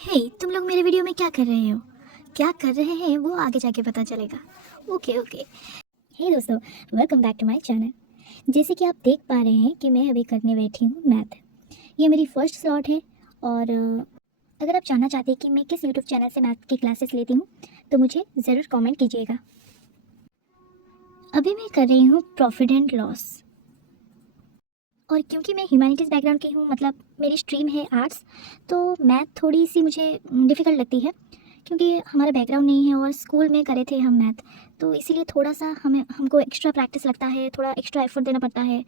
हे तुम लोग मेरे वीडियो में क्या कर रहे हो? क्या कर रहे हैं वो आगे जाके पता चलेगा। Okay okay. हे दोस्तों, welcome back to my channel. जैसे कि आप देख पा रहे हैं कि मैं अभी करने बैठी हूँ मैथ। ये मेरी फर्स्ट स्लॉट है और अगर आप जानना चाहते हैं कि मैं किस यूट्यूब चैनल से मैथ की क्लासेस लेती हूँ तो मुझे ज़रूर कमेंट कीजिएगा। अभी मैं कर रही हूँ प्रॉफिट एंड लॉस, और क्योंकि मैं ह्यूमैनिटीज़ बैकग्राउंड की हूँ, मतलब मेरी स्ट्रीम है आर्ट्स, तो मैथ थोड़ी सी मुझे डिफ़िकल्ट लगती है क्योंकि हमारा बैकग्राउंड नहीं है और स्कूल में करे थे हम मैथ, तो इसीलिए थोड़ा सा हमको एक्स्ट्रा प्रैक्टिस लगता है, थोड़ा एक्स्ट्रा एफर्ट देना पड़ता है।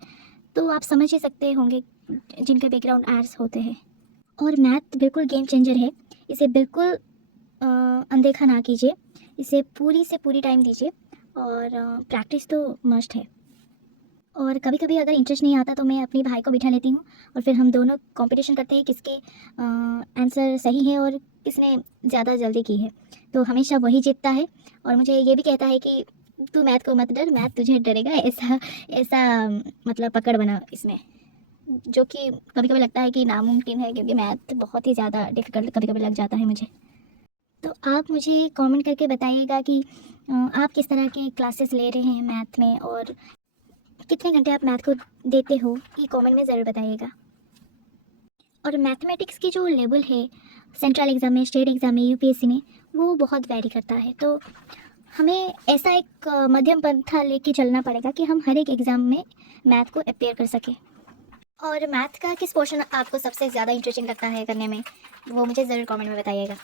तो आप समझ ही सकते होंगे जिनके बैकग्राउंड आर्ट्स होते हैं। और मैथ बिल्कुल गेम चेंजर है, इसे बिल्कुल अनदेखा ना कीजिए, इसे पूरी से पूरी टाइम दीजिए और प्रैक्टिस तो मस्ट है। और कभी कभी अगर इंटरेस्ट नहीं आता तो मैं अपने भाई को बिठा लेती हूँ और फिर हम दोनों कंपटीशन करते हैं किसके आंसर सही है और किसने ज़्यादा जल्दी की है, तो हमेशा वही जीतता है। और मुझे ये भी कहता है कि तू मैथ को मत डर, मैथ तुझे डरेगा, ऐसा ऐसा मतलब पकड़ बना इसमें, जो कि कभी कभी लगता है कि नामुमकिन है क्योंकि मैथ बहुत ही ज़्यादा डिफ़िकल्ट कभी कभी लग जाता है मुझे। तो आप मुझे कमेंट करके बताइएगा कि आप किस तरह के क्लासेस ले रहे हैं मैथ में और कितने घंटे आप मैथ को देते हो, ये कमेंट में ज़रूर बताइएगा। और मैथमेटिक्स की जो लेवल है सेंट्रल एग्ज़ाम में, स्टेट एग्ज़ाम में, यूपीएससी में, वो बहुत वैरी करता है। तो हमें ऐसा एक मध्यम पंथा लेके चलना पड़ेगा कि हम हर एक एग्ज़ाम में मैथ को अपेयर कर सकें। और मैथ का किस पोर्शन आपको सबसे ज़्यादा इंटरेस्टिंग लगता है करने में, वो मुझे ज़रूर कमेंट में बताइएगा।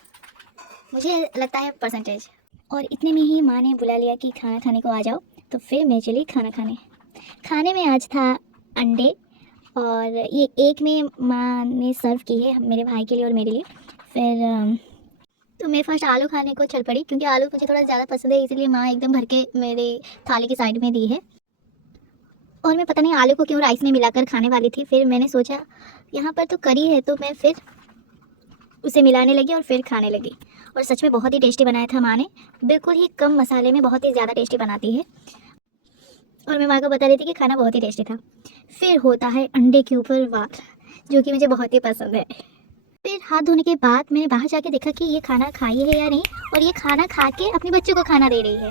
मुझे लगता है परसेंटेज। और इतने में ही माँ ने बुला लिया कि खाना खाने को आ जाओ, तो फिर मैं चली खाना खाने। खाने में आज था अंडे, और ये एक में माँ ने सर्व की है मेरे भाई के लिए और मेरे लिए। फिर तो मैं फर्स्ट आलू खाने को चल पड़ी क्योंकि आलू मुझे थोड़ा ज़्यादा पसंद है, इसलिए माँ एकदम भर के मेरे थाली की साइड में दी है। और मैं पता नहीं आलू को क्यों राइस में मिलाकर खाने वाली थी, फिर मैंने सोचा यहाँ पर तो करी है, तो मैं फिर उसे मिलाने लगी और फिर खाने लगी। और सच में बहुत ही टेस्टी बनाया था माँ ने, बिल्कुल ही कम मसाले में बहुत ही ज़्यादा टेस्टी बनाती है। और मैं माँ को बता रही थी कि खाना बहुत ही टेस्टी था। फिर होता है अंडे के ऊपर वार, जो कि मुझे बहुत ही पसंद है। फिर हाथ धोने के बाद मैंने बाहर जाके देखा कि ये खाना खाई है या नहीं, और ये खाना खा के अपने बच्चों को खाना दे रही है।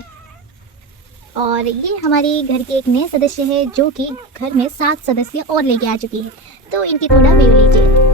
और ये हमारी घर के एक नए सदस्य है जो कि घर में 7 सदस्य और लेके आ चुकी है, तो इनकी थोड़ा व्यू लीजिए।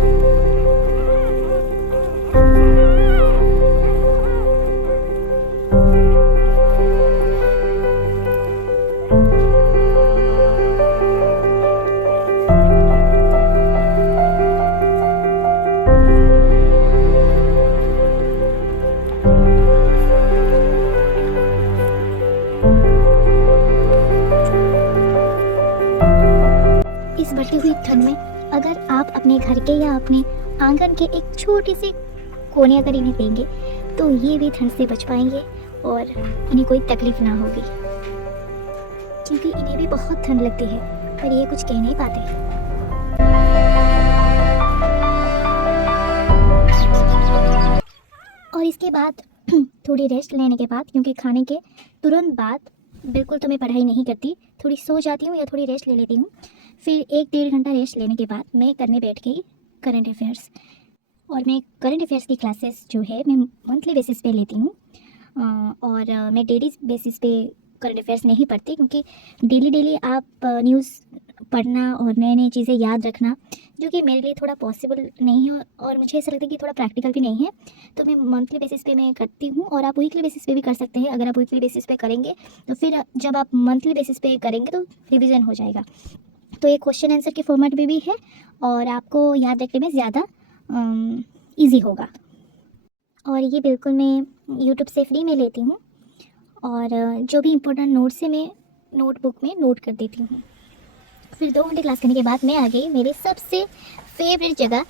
इस बढ़ती हुई ठंड में अगर आप अपने घर के या अपने आंगन के एक छोटे से कोने अगर इन्हें देंगे तो ये भी ठंड से बच पाएंगे और इन्हें कोई तकलीफ ना होगी, क्योंकि इन्हें भी बहुत ठंड लगती है पर ये कुछ कह नहीं पाते। और इसके बाद थोड़ी रेस्ट लेने के बाद, क्योंकि खाने के तुरंत बाद बिल्कुल तो मैं पढ़ाई नहीं करती, थोड़ी सो जाती हूँ या थोड़ी रेस्ट ले लेती हूँ। फिर 1-1.5 घंटा रेस्ट लेने के बाद मैं करने बैठ गई करंट अफेयर्स। और मैं करंट अफेयर्स की क्लासेस जो है मैं मंथली बेसिस पे लेती हूँ, और मैं डेली बेसिस पे करंट अफेयर्स नहीं पढ़ती, क्योंकि डेली डेली आप न्यूज़ पढ़ना और नई नई चीज़ें याद रखना जो कि मेरे लिए थोड़ा पॉसिबल नहीं है, और मुझे ऐसा लगता है कि थोड़ा प्रैक्टिकल भी नहीं है। तो मैं मंथली बेसिस पे मैं करती हूँ, और आप वीकली बेसिस पे भी कर सकते हैं। अगर आप वीकली बेसिस पे करेंगे तो फिर जब आप मंथली बेसिस पे करेंगे तो रिविज़न हो जाएगा। तो ये क्वेश्चन आंसर के फॉर्मेट में भी है और आपको याद रखने में ज़्यादा ईजी होगा। और ये बिल्कुल मैं यूट्यूब से फ्री में लेती हूँ, और जो भी इम्पोर्टेंट नोट्स है मैं नोटबुक में नोट कर देती हूँ। फिर 2 घंटे क्लास करने के बाद मैं आ गई मेरे सबसे फेवरेट जगह,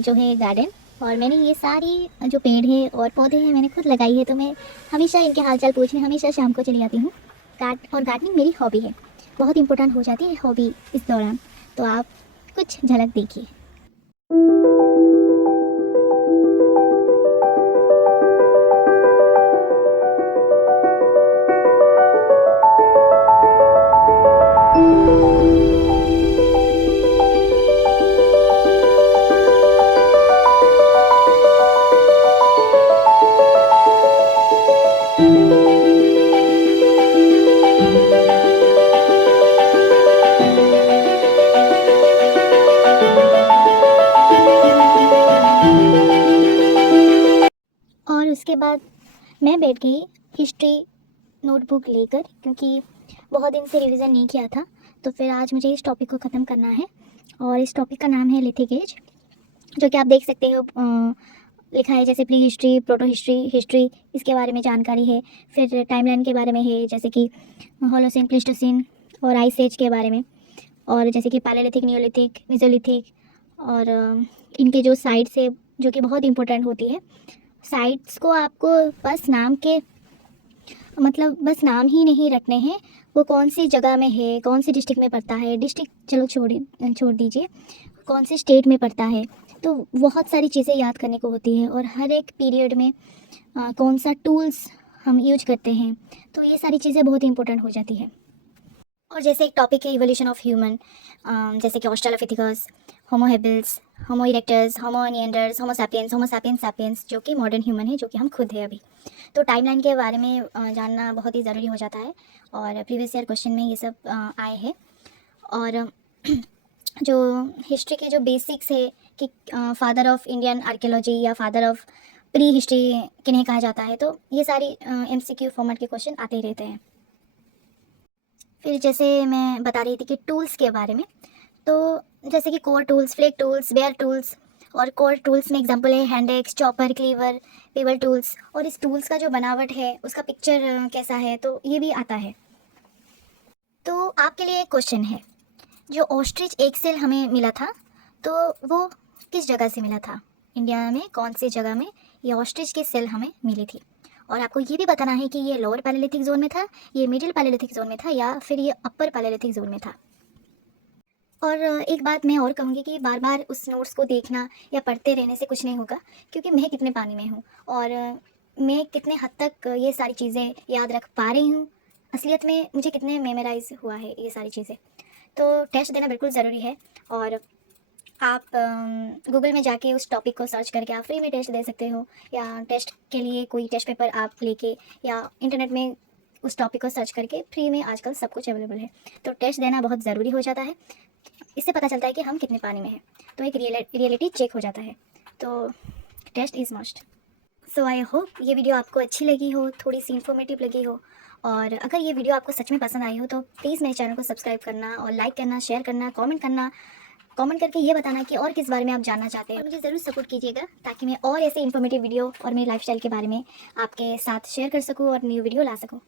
जो है गार्डन। और मैंने ये सारी जो पेड़ है और पौधे हैं मैंने खुद लगाई है, तो मैं हमेशा इनके हालचाल पूछने हमेशा शाम को चली जाती हूँ। और गार्डनिंग मेरी हॉबी है, बहुत इंपॉर्टेंट हो जाती है हॉबी इस दौरान। तो आप कुछ झलक देखिए। फिर उसके बाद मैं बैठ गई हिस्ट्री नोटबुक लेकर, क्योंकि बहुत दिन से रिवीजन नहीं किया था। तो फिर आज मुझे इस टॉपिक को ख़त्म करना है, और इस टॉपिक का नाम है लिथिक एज, जो कि आप देख सकते हो लिखा है जैसे pre history, proto history, history, इसके बारे में जानकारी है। फिर टाइमलाइन के बारे में है, जैसे कि होलोसिन, प्लीस्टोसिन और आइस एज के बारे में, और जैसे कि पैलेलिथिक, नियोलिथिक, मेसोलिथिक, और इनके जो साइट्स है जो कि बहुत इंपॉर्टेंट होती है। साइट्स को आपको बस नाम के मतलब बस नाम ही नहीं रखने हैं, वो कौन सी जगह में है, कौन सी डिस्ट्रिक्ट में पड़ता है, डिस्ट्रिक्ट चलो छोड़ दीजिए, कौन से स्टेट में पड़ता है। तो बहुत सारी चीज़ें याद करने को होती है, और हर एक पीरियड में कौन सा टूल्स हम यूज करते हैं, तो ये सारी चीज़ें बहुत इंपॉर्टेंट हो जाती है। और जैसे एक टॉपिक है इवोल्यूशन ऑफ ह्यूमन, जैसे कि ऑस्ट्रेलोपिथेकस, होमो हेबिल्स, होमो इरेक्टस, होमो निएंडर्स, होमो सैपियंस सैपियंस, जो कि मॉडर्न ह्यूमन है, जो कि हम खुद है अभी। तो टाइमलाइन के बारे में जानना बहुत ही ज़रूरी हो जाता है, और प्रीवियस ईयर क्वेश्चन में ये सब आए हैं। और जो हिस्ट्री के जो बेसिक्स है कि फादर ऑफ इंडियन आर्कियोलॉजी या फादर ऑफ प्री हिस्ट्री किन्हें कहा जाता है, तो ये सारी MCQ फॉर्मेट के क्वेश्चन आते ही रहते हैं। फिर जैसे मैं बता रही थी कि टूल्स के बारे में, तो जैसे कि core tools, flake tools, bare tools, और कोर टूल्स में एग्जांपल है hand axe, chopper, cleaver, pebble tools. और इस टूल्स का जो बनावट है, उसका पिक्चर कैसा है, तो ये भी आता है। तो आपके लिए एक क्वेश्चन है, जो ऑस्ट्रिच एग सेल हमें मिला था, तो वो किस जगह से मिला था? इंडिया में कौन सी जगह में ये ऑस्ट्रिच की सेल हमें मिली थी? और आपको ये भी बताना है कि ये लोअर पैलेलिथिक जोन में था, ये मिडिल पैलेलिथिक जोन में था, या फिर ये अपर पैलेलिथिक जोन में था। और एक बात मैं और कहूँगी कि बार बार उस नोट्स को देखना या पढ़ते रहने से कुछ नहीं होगा, क्योंकि मैं कितने पानी में हूँ, और मैं कितने हद तक ये सारी चीज़ें याद रख पा रही हूँ, असलियत में मुझे कितने मेमोराइज हुआ है ये सारी चीज़ें। तो टेस्ट देना बिल्कुल ज़रूरी है, और आप गूगल में जाके उस टॉपिक को सर्च करके आप फ्री में टेस्ट दे सकते हो, या टेस्ट के लिए कोई टेस्ट पेपर आप लेके, या इंटरनेट में उस टॉपिक को सर्च करके फ्री में आजकल सब कुछ अवेलेबल है। तो टेस्ट देना बहुत ज़रूरी हो जाता है, इससे पता चलता है कि हम कितने पानी में हैं, तो एक रियलिटी चेक हो जाता है। तो test is must. So I hope ये वीडियो आपको अच्छी लगी हो, थोड़ी सी इन्फॉर्मेटिव लगी हो, और अगर ये वीडियो आपको सच में पसंद आई हो तो प्लीज़ मेरे चैनल को सब्सक्राइब करना, और लाइक करना, शेयर करना, कमेंट करके ये बताना कि और किस बारे में आप जानना चाहते हैं। और मुझे ज़रूर सपोर्ट कीजिएगा, ताकि मैं और ऐसे इन्फॉर्मेटिव वीडियो और मेरी लाइफस्टाइल के बारे में आपके साथ शेयर कर सकूँ और न्यू वीडियो ला सकूँ।